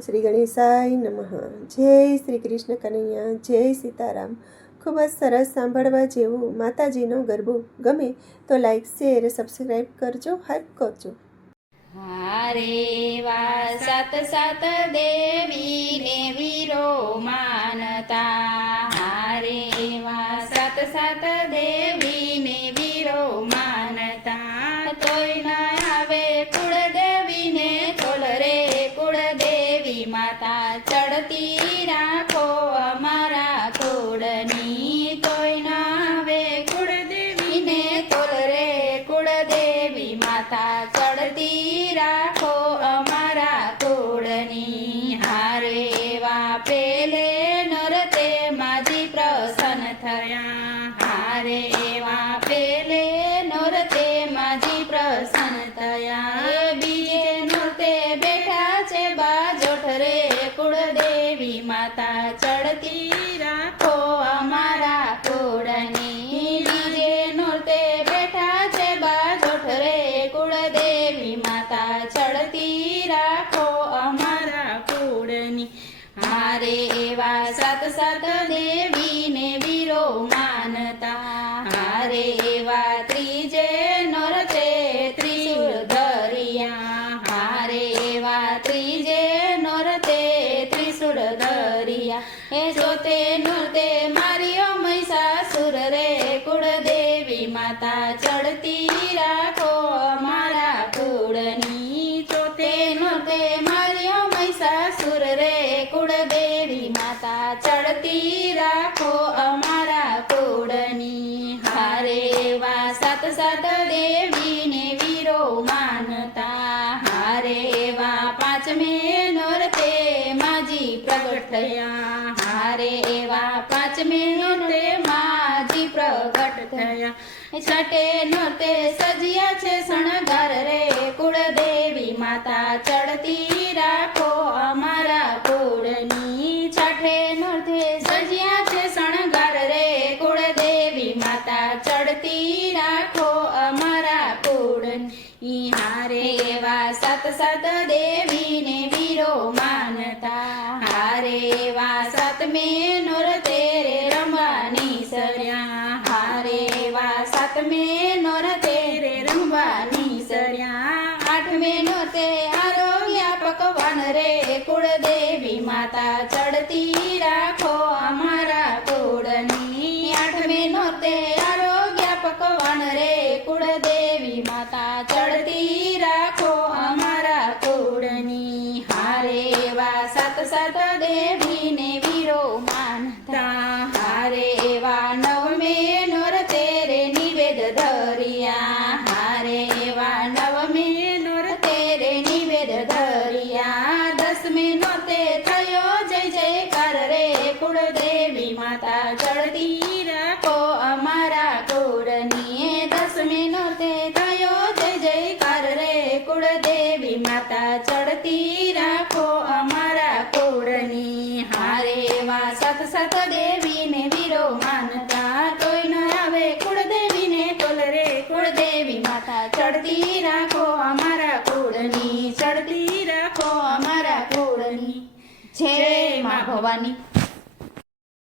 શ્રી ગણેશાય નમઃ. જય શ્રી કૃષ્ણ કનૈયા, જય સીતારામ. ખૂબ જ સરસ સાંભળવા જેવું માતાજીનો ગરબો. ગમે તો લાઈક શેર સબસ્ક્રાઈબ કરજો હાઈપ કરજો. હારે વા સાત સાત દેવીને વીરો માનતા. હારે વા સાત સાત દેવીને પ્રસન્ન થયા હારે એવા પેલે નોરતે માજી પ્રસન્ન થયા. બીજે નોરતે બેઠા છે બાજોઠ રે કુળદેવી માતા, ચડતી રાખો અમારા કુળની. બીજે નોરતે બેઠા છે બાજોઠ રે કુળદેવી માતા, ચડતી હારે એવા સત સાત દેવીને વીરો માનતા હારે એવા ત્રીજે નરતે ત્રિશુળ ધરિયા. હારે એવા ત્રીજે નરતે ત્રિશુળ ધરિયા. એ જોતે નૃતે મારી મહિષાસુર રે કુળ દેવી માતા ચડતી રાખો માનતા હારે વા પાંચમે નોરતે માજી પ્રગટ થયા. હારે એવા પાંચમે નોરતે માજી પ્રગટ થયા. છઠે નોરતે સજ્યા છે શણગાર રે કુળદેવી માતા ચડતી રાખો અમારા કુળની. છઠે નોરતે સજ્યા છે શણગાર રે કુળદેવી માતા ચડતી રાખો અમારા કુળની હારે એવા સાત સત દેવીને વીરો માનતા. હારે એવા સાતમે નોરતે તેરે રમવાની સર્યા હારે એવા સાતમે નોરતે તેરે રમવાની સર્યા આઠમે તે આરોગ્ય પકવાન રે, કુળદેવી માતા ચડતી રાખો અમારા ચડતી રાખો અમારા કુળની દસમે તે થયો. જય જયકાર રે કુળદેવી માતા, ચડતી રાખો અમારા કુળની. હારે વા સત સત દેવીને વીરો માનતા કોઈ ન આવે. કુળદેવીને તોલ રે કુળદેવી માતા, ચડતી રાખો અમારા કુળની, ચડતી રાખો અમારા કુળની. જય મા ભવાની.